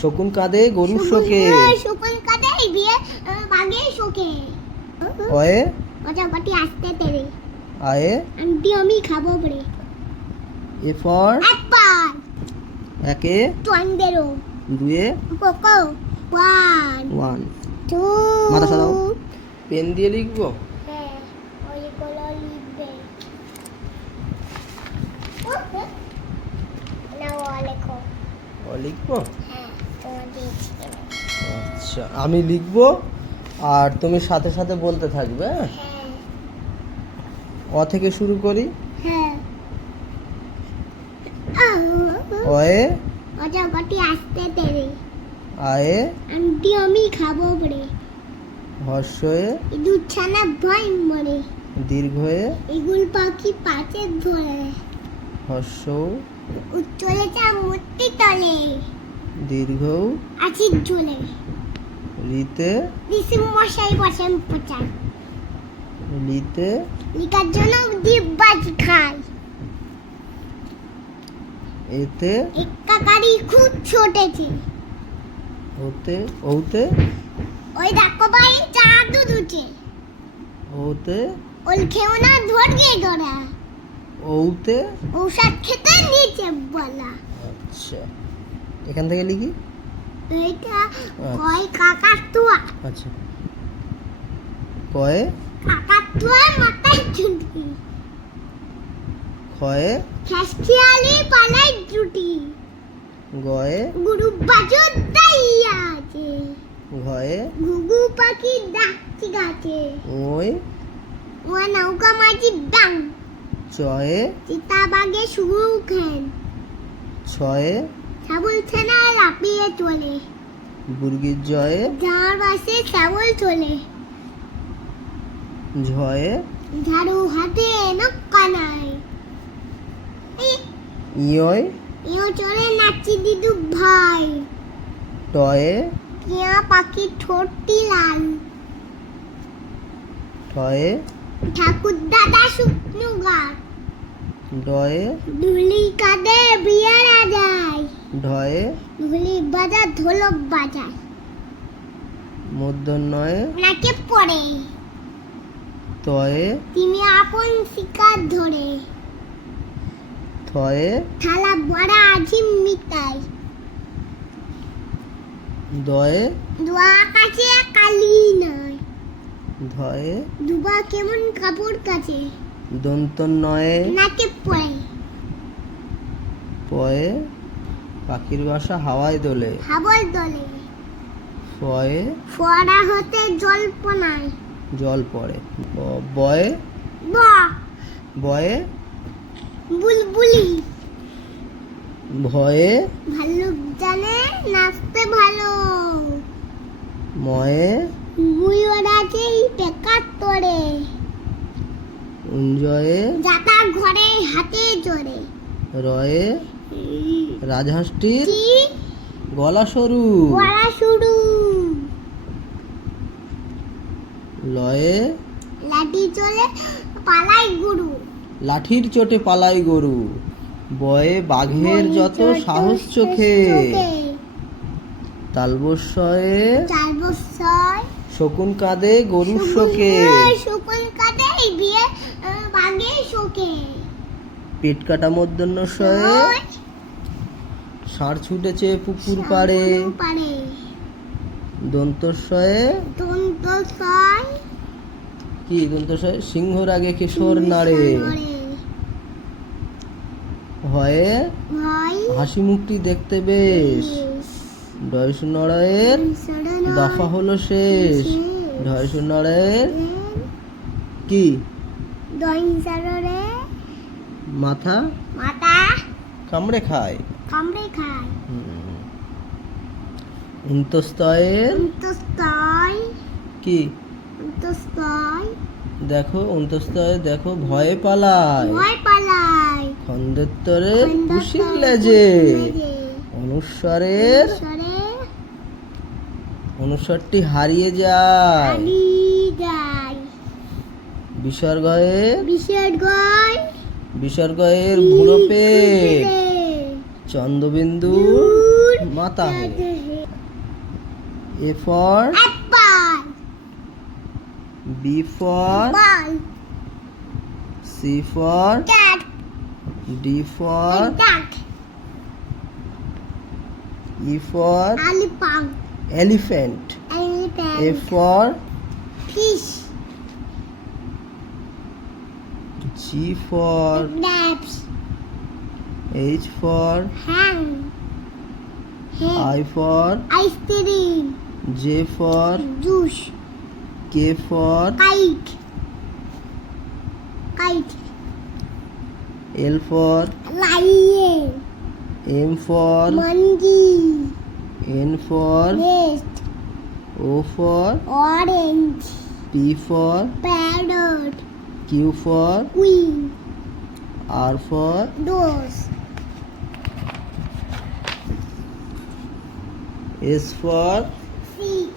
শকুন কাঁদে গরুর শোকে। শকুন কাঁদে বিয়ে বাঘের শোকে। অয়ে প্রজাপতি আসতে তেরে। আয়ে আন্টি আমি খাবো বলে। A for Apple. একে টন্ডেরো। দুয়ে কোকো। 1 ওয়ান। 2 মাথা সরাও। পেন দিয়ে লিখবো। হ্যাঁ ওইগুলো লিখবে। নাও লেখো। ও লিখবো। হ্যাঁ তোমার দিয়েছি। আচ্ছা আমি লিখবো আর তুমি সাথে সাথে বলতে থাকবে। হ্যাঁ? হ্যাঁ অ থেকে শুরু করি। হ্যাঁ। অয়ে প্রজাপতি আসতে তেরে। আয়ে আন্টি আমি খাবো বলে। হর্ষয়ে ইঁদুর ছানা ভয় মরে। দীর্ঘয়ে ইগুল পাখি পাচে ধরে। হর্ষ উচ্চলে চা মূর্তি তলে। দীর্ঘ আছি ঝোলে। রিতে ঋষি মশাই বসেন পোচায়। লিতে লিকার জন্য ডিব্বাজি খায়। এতে একটা গাড়ি খুব ছোটেছে। ওতে ওতে ওই দেখো ভাই চা দুধ উঠে। ওতে ওল খেও না ধরগে গড়া। ওতে ঔষধ খেতে নিচে বলা। আচ্ছা এখান থেকে লিখি। এইটা কয় কাকাতুয়া। আচ্ছা কয়ে কাকাতুয়ার মাথায় চুটি। ক্ষয়ে খেসখিয়ালি পালাই জুটি। গয়ে গুরু বাজু দাইয়া আছে। ঘয়ে ঘুঘু পাখি ডাকছি গাছে। ওই ও নৌকা মাঝি ব্যাং। চয়ে চিতাবাগে শুরু খেন। ছয়ে ছাগল ছানা লাফিয়ে চলে। বুর্গির জয়ে যার বাসে ছাগল চলে। ঝয়ে ঝাড়ু হাতে নক্কা নাই। ইয়য় এও চলে নাচি দিদু ভাই। টয়ে টিয়া পাখি ঠোঁটটি লাল। ঠয়ে ঠাকুর দাদা শুকনো গাছ। ডয়ে ঢুলি কাঁদে বিয়ারা যায়। ঢয়ে ঢুলি বাজা ঢোলক বাজায়। মূর্ধন্যয়ে নাকে পড়ে। তয়ে তিনি আপন শিকার ধরে। থয়ে থালা বড়া আজিম মিটাই। দয়ে দোয়া কাছে কালি নয়। ধয়ে দুবা কেমন কাপড় কাছে। দন্তন্নয়ে নাকে পড়ে। পয়ে পাখির বাসা হাওয়ায় দোলে। হাবল দলে। ফয়ে ফোয়ারা হতে জল্পনায়। জল পড়ে। বয়ে ব বয়ে বুলবুলি। ভয়ে ভাল্লুক জানে নাচতে ভালো। ময়ে ময়ূর আছে পেকার তোরে। উঞ্জয়ে যাতা ঘরে হাতে জোরে। রয়ে রাজহাঁসটির কি গলা সরু। পড়া শুরু। লয়ে লাঠি চলে পালাই গুরু। লাঠির চোটে পালাই গরু। বয়ে বাঘের যত সাহস চোখে। তালবস্যয়ে চার বছর শকুন কাঁদে গরুর শোকে। শকুন কাটে বিয়ে বাঘের শোকে। পেট কাটা মূর্ধন্যশয়ে ষাঁড় ছুটেছে পুকুর পাড়ে। পারে দন্তস্বয়ে দন্ত ছয় কি দন্তস্বয়ে সিংহর আগে কিশোর নাড়ে। হয়ে ভাই হাসি মুখটি দেখতে বেশ। ডয়সুনড়ায়ের দফা হলো শেষ। ঢয়সুনড়ায়ের কি দইনসারে মাথা মাথা কামড়ে খায়। কামড়ে খায়। উন্তস্তয়ের অন্তস্তয় কি অন্তস্তয় দেখো অন্তস্তয়ে দেখো ভয়ে পালায়। ভয় পালায়। খন্দেত্তরের খুশির লেজে। অনুস্বরের অনুস্বরটি হারিয়ে যায়। যায়। বিসর্গয়ের বিসর্গয় বিসর্গয়ের বুড়ো পেট। চন্দ্রবিন্দু माता है। A for apple, B for ball, C for cat, D for duck, E for elephant, elephant, elephant, A for fish, G for grapes, H for ham, I for ice cream, J for juice, K for kite, kite, L for lion, M for monkey, N for nest, O for orange, P for parrot, Q for queen, R for doors, S for seek,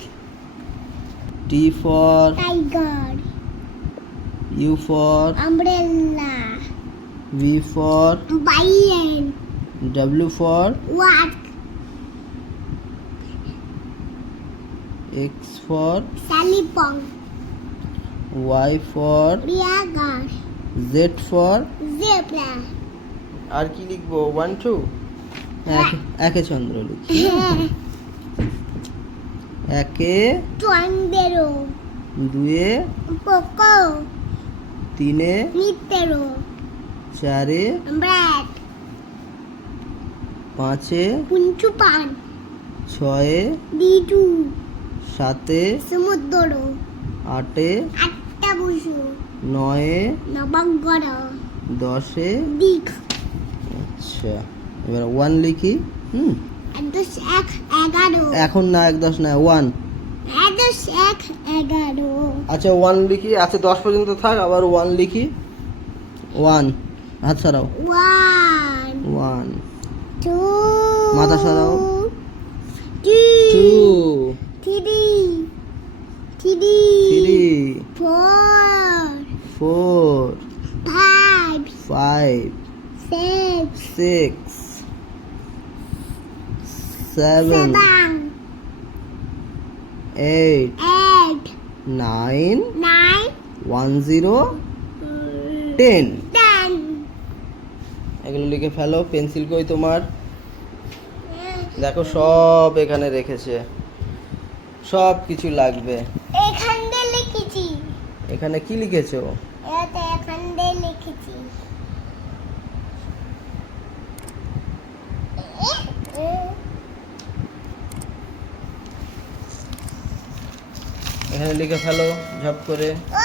T for tiger, U for umbrella, V for lion, W for what, X for salipong, Y for riagar, Z for zebra, আর কি লিখবো 1 2 একে চন্দ্র লিখি একে tondero, দুয়ে poco, তিনে nitero, চারে bread, পাঁচে punchupan, ছয়ে didu, সাতে সমুদ্র, আটে আটটা বসু, নয়ে নবগ্রহ, দশে দিক, আচ্ছা এবার 1 লিখি একদশ এক এগারো, এখন না 1 10 না 1 একদশ এক এগারো, আচ্ছা 1 লিখি আচ্ছা 10 পর্যন্ত থাক আবার 1 লিখি 1 হাত সরাও ওয়ান, 1 টু, মাথা সরাও two, 2 three, three, 3 four, 4 five, 5 six, 6 7 seven, 8 eight, 9 nine, 1 0 10 ten, এগুলো লিখে ফেলো পেন্সিল কই তোমার দেখো সব এখানে রেখেছে সব কিছু লাগবে এখান দিয়ে লিখেছি, এখানে কি লিখেছো এতে এখান দিয়ে লিখেছি, এখানে লিখে ফেলো ঝপ করে ও